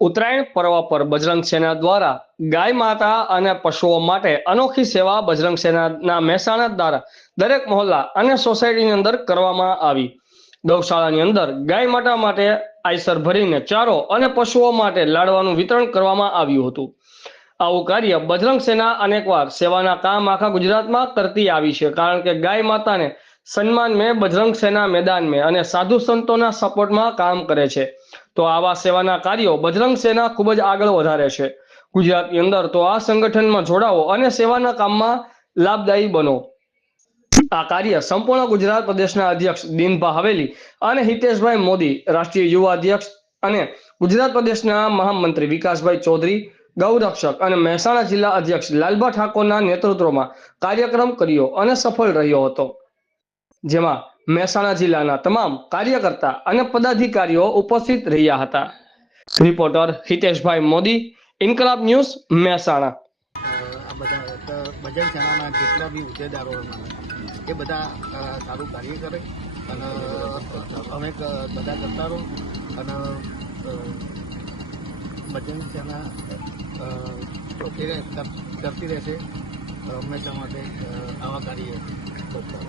ઉત્તરાયણ પર્વ પર બજરંગ સેના દ્વારા ગાય માતા અને પશુઓ માટે અનોખી સેવા બજરંગ સેનાના મહેસાણા દ્વારા દરેક મહોલ્લા અને સોસાયટીની અંદર કરવામાં આવી। ગૌશાળાની અંદર ગાય માતા માટે આઈસર ભરીને ચારો અને પશુઓ માટે લાડવાનું વિતરણ કરવામાં આવ્યું હતું। આવું કાર્ય બજરંગ સેના અનેકવાર સેવાના કામ આખા ગુજરાતમાં કરતી આવી છે, કારણ કે ગાય માતાને સન્માન में बजरंग सेना मैदान में અને સાધુ સંતોના સપોર્ટમાં કામ કરે છે। તો આવા સેવાના કાર્યો બજરંગ સેના ખૂબ જ આગળ વધારે છે। ગુજરાતની અંદર તો આ સંગઠનમાં જોડાવો અને સેવાના કામમાં લાભદાયી બનો। આ કાર્ય સંપૂર્ણ ગુજરાત પ્રદેશના અધ્યક્ષ દીનભા હવેલી અને હિતેશભાઈ મોદી, રાષ્ટ્રીય યુવા અધ્યક્ષ અને ગુજરાત પ્રદેશના મહામંત્રી વિકાસભાઈ ચૌધરી, ગૌરક્ષક અને મહેસાણા જિલ્લા અધ્યક્ષ લાલભા ઠાકોરના નેતૃત્વમાં કાર્યક્રમ કર્યો અને સફળ રહ્યો હતો, જેમાં મહેસાણા જિલ્લાના તમામ કાર્યકર્તા અને પદાધિકારીઓ ઉપસ્થિત રહ્યા હતા। રિપોર્ટર હિતેશભાઈ મોદી, ઇન્કલાબ ન્યૂઝ, મહેસાણા। બજરંગ સેનાના જેટલા બી હોદ્દેદારો એ બધા સારું કાર્ય કરે અને અમે બધા કરતા રહો અને બજરંગ સેના કરતી રહેશે હંમેશા માટે આવા કાર્ય કરતા રહો।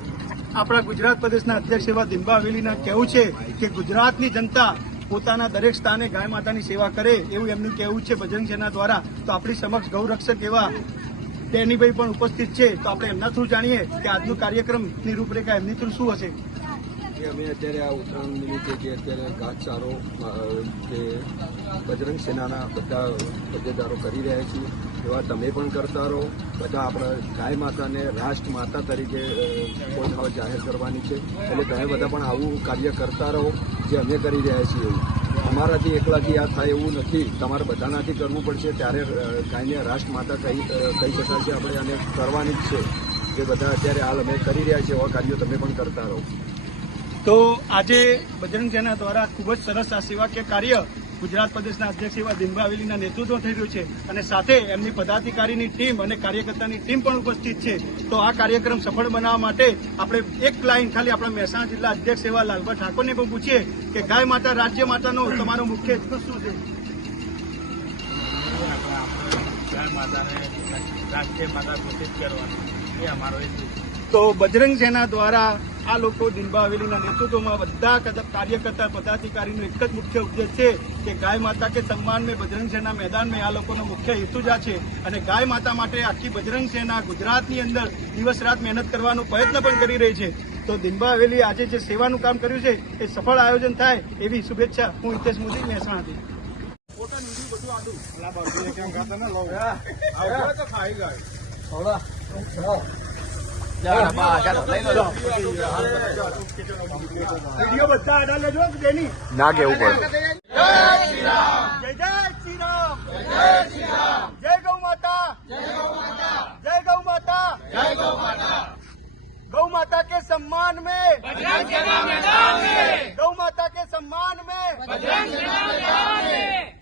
આપણા ગુજરાત પ્રદેશના અધ્યક્ષ એવા દીનભા હવેલીના કહેવું છે કે ગુજરાતની જનતા પોતાના દરેક સ્થાને ગાય માતાની સેવા કરે એવું એમનું કહેવું છે બજરંગ સેના દ્વારા। તો આપણી સમક્ષ ગૌરક્ષક એવા ડેનીભાઈ પણ ઉપસ્થિત છે, તો આપણે એમના થ્રુ જાણીએ કે આજનું કાર્યક્રમની રૂપરેખા એમની થ્રુ શું હશે। અમે અત્યારે આ ઉત્તરાયણ નિમિત્તે જે અત્યારે ઘાસચારો જે બજરંગ સેનાના બધા હોદ્દેદારો કરી રહ્યા છીએ એવા તમે પણ કરતા રહો। બધા આપણે ગાય માતાને રાષ્ટ્ર માતા તરીકે કોઈ હવે જાહેર કરવાની છે, એટલે તમે બધા પણ આવું કાર્ય કરતા રહો જે અમે કરી રહ્યા છીએ એવું। અમારાથી એકલાથી આ થાય એવું નથી, તમારે બધાનાથી કરવું પડશે, ત્યારે ગાયને રાષ્ટ્ર માતા કહી શકાશે આપણે, અને કરવાની જ છે। જે બધા અત્યારે હાલ અમે કરી રહ્યા છીએ એવા કાર્યો તમે પણ કરતા રહો। તો આજે બજરંગ સેના દ્વારા ખૂબ જ સરસ આ સેવાકીય કાર્ય ગુજરાત પ્રદેશના અધ્યક્ષ એવા દીનભા હવેલીના નેતૃત્વ થઈ રહ્યું છે, અને સાથે એમની પદાધિકારીની ટીમ અને કાર્યકર્તાની ટીમ પણ ઉપસ્થિત છે। તો આ કાર્યક્રમ સફળ બનાવવા માટે આપણે એક લાઈન ખાલી આપણા મહેસાણા જિલ્લા અધ્યક્ષ એવા લાલભા ઠાકોરને પણ પૂછીએ કે ગાય માતા રાજ્ય માતાનો તમારો મુખ્ય હેતુ શું છે? ગાય માતાને રાષ્ટ્રીય માતા ઘોષિત કરવાની એ અમારો હેતુ। તો બજરંગ સેના દ્વારા આ લોકો દીનભા હવેલીના નેતૃત્વમાં બધા કાર્યકર્તા પદાધિકારીનો એક જ મુખ્ય ઉદ્દેશ છે કે ગાય માતા કે સન્માન में બજરંગ સેના मैदान में આ લોકોનો મુખ્ય હેતુ જ આ છે। અને ગાય માતા માટે આખી બજરંગ સેના ગુજરાતની અંદર દિવસ રાત મહેનત કરવાનો પ્રયત્ન પણ કરી રહી છે। તો દીનભા હવેલી આજે જે સેવાનું કામ કર્યું છે એ સફળ આયોજન થાય એવી શુભેચ્છા હું હિતેશ મોદી, મહેસાણાથી। વિડીયો બધા આડા લેજો તેની ના કેવું પડે। જય શ્રી રામ, જય જય શ્રી રામ, જય શ્રી રામ, જય ગૌ માતા, જય ગૌ માતા, જય ગૌ માતા, જય ગૌ માતા। गौ माता के सम्मान में बजरंग सेना मैदान में, गौ माता के सम्मान में बजरंग सेना मैदान में।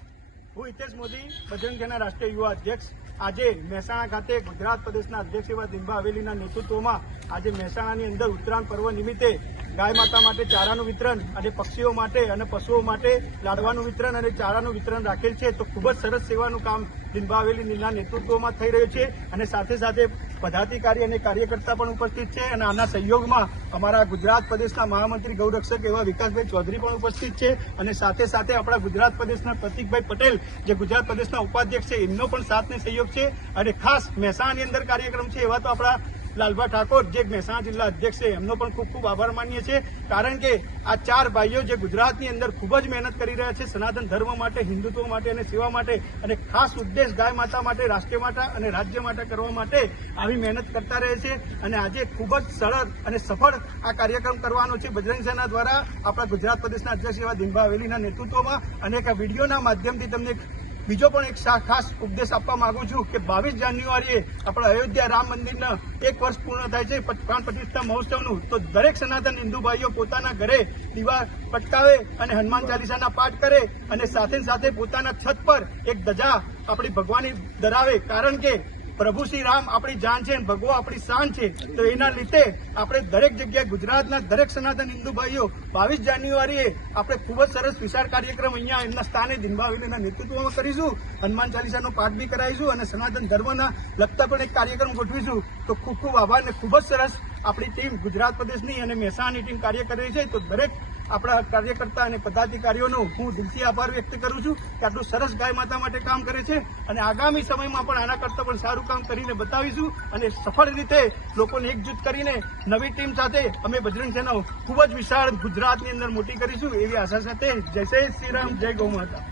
હું હિતેશ મોદી, બજરંગ સેના રાષ્ટ્રીય યુવા અધ્યક્ષ। આજે મહેસાણા ખાતે ગુજરાત પ્રદેશના અધ્યક્ષ એવા દીનભા હવેલીના નેતૃત્વમાં આજે મહેસાણાની અંદર ઉત્તરાયણ પર્વ નિમિત્તે ગાય માતા માટે ચારાનું વિતરણ અને પક્ષીઓ માટે અને પશુઓ માટે લાડવાનું વિતરણ અને ચારાનું વિતરણ રાખેલ છે। તો ખૂબ જ સરસ સેવાનું કામ દીનભા હવેલીના નેતૃત્વમાં થઈ રહ્યું છે, અને સાથે સાથે પદાધિકારી અને કાર્યકર્તા પણ ઉપસ્થિત છે, અને આના સહયોગમાં અમારા ગુજરાત પ્રદેશના મહામંત્રી ગૌરક્ષક એવા વિકાસભાઈ ચૌધરી પણ ઉપસ્થિત છે, અને સાથે સાથે આપણા ગુજરાત પ્રદેશના પ્રતિકભાઈ પટેલ જે ગુજરાત પ્રદેશના ઉપાધ્યક્ષ છે એમનો પણ સાથ ને સહયોગ છે। અને ખાસ મહેસાણાની અંદર કાર્યક્રમ છે એવા તો આપણા લાલભા ઠાકોર જે મહેસાણા જિલ્લા અધ્યક્ષ છે એમનો પણ ખૂબ ખૂબ આભાર માનીએ છીએ, કારણ કે આ ચાર ભાઈઓ જે ગુજરાતની અંદર ખૂબ જ મહેનત કરી રહ્યા છે સનાતન ધર્મ માટે, હિન્દુત્વ માટે અને સેવા માટે, અને ખાસ ઉદ્દેશ ગાય માતા માટે, રાષ્ટ્રીય માતા અને રાજ્ય માટે કરવા માટે આવી મહેનત કરતા રહે છે। અને આજે ખૂબ જ સરળ અને સફળ આ કાર્યક્રમ કરવાનો છે બજરંગ સેના દ્વારા આપણા ગુજરાત પ્રદેશના અધ્યક્ષ એવા દીનભા હવેલીના નેતૃત્વમાં। અને એક વિડીયોના માધ્યમથી તમને બીજો પણ એક ખાસ ઉપદેશ આપવા માંગુ છું કે 22 જાન્યુઆરીએ આપણા અયોધ્યા રામ મંદિરના 1 વર્ષ પૂર્ણ થાય છે પ્રાણ પ્રતિષ્ઠા મહોત્સવનું। તો દરેક સનાતન હિન્દુ ભાઈઓ પોતાના ઘરે દીવા પટકાવે અને હનુમાન ચાલીસાના પાઠ કરે, અને સાથે સાથે પોતાના છત પર એક ધજા આપણી ભગવાનની ધરાવે, કારણ કે પ્રભુ શ્રી રામ આપણી જાન છે, ભગવો આપણી શાન છે. તો એના લીધે આપણે દરેક જગ્યાએ ગુજરાતના દરેક સનાતન હિન્દુ ભાઈઓ 22 જાન્યુઆરીએ આપણે ખૂબ જ સરસ વિશાળ કાર્યક્રમ અહીંયા એમના સ્થાને દિનભાવીના નેતૃત્વમાં કરીશું. હનુમાન ચાલીસાનો પાઠ બી કરાવીશું અને સનાતન ધર્મના લગતા પણ એક કાર્યક્રમ ગોઠવીશું. તો ખૂબ ખૂબ આભાર ને ખૂબ જ સરસ આપણી ટીમ ગુજરાત પ્રદેશની અને મહેસાણાની ટીમ કાર્ય કરી છે. તો દરેક આપણા કાર્યકર્તા અને પદાધિકારીઓનો હું દિલથી આભાર વ્યક્ત કરું છું કે આટલું સરસ ગાય માતા માટે કામ કરે છે અને આગામી સમયમાં પણ આના કરતાં પણ સારું કામ કરીને બતાવીશું અને સફળ રીતે લોકોને એકજૂથ કરીને નવી ટીમ સાથે અમે બજરંગ સેના ખૂબ જ વિશાળ ગુજરાતની અંદર મોટી કરીશું એવી આશા સાથે જય શ્રી રામ, જય ગૌ માતા.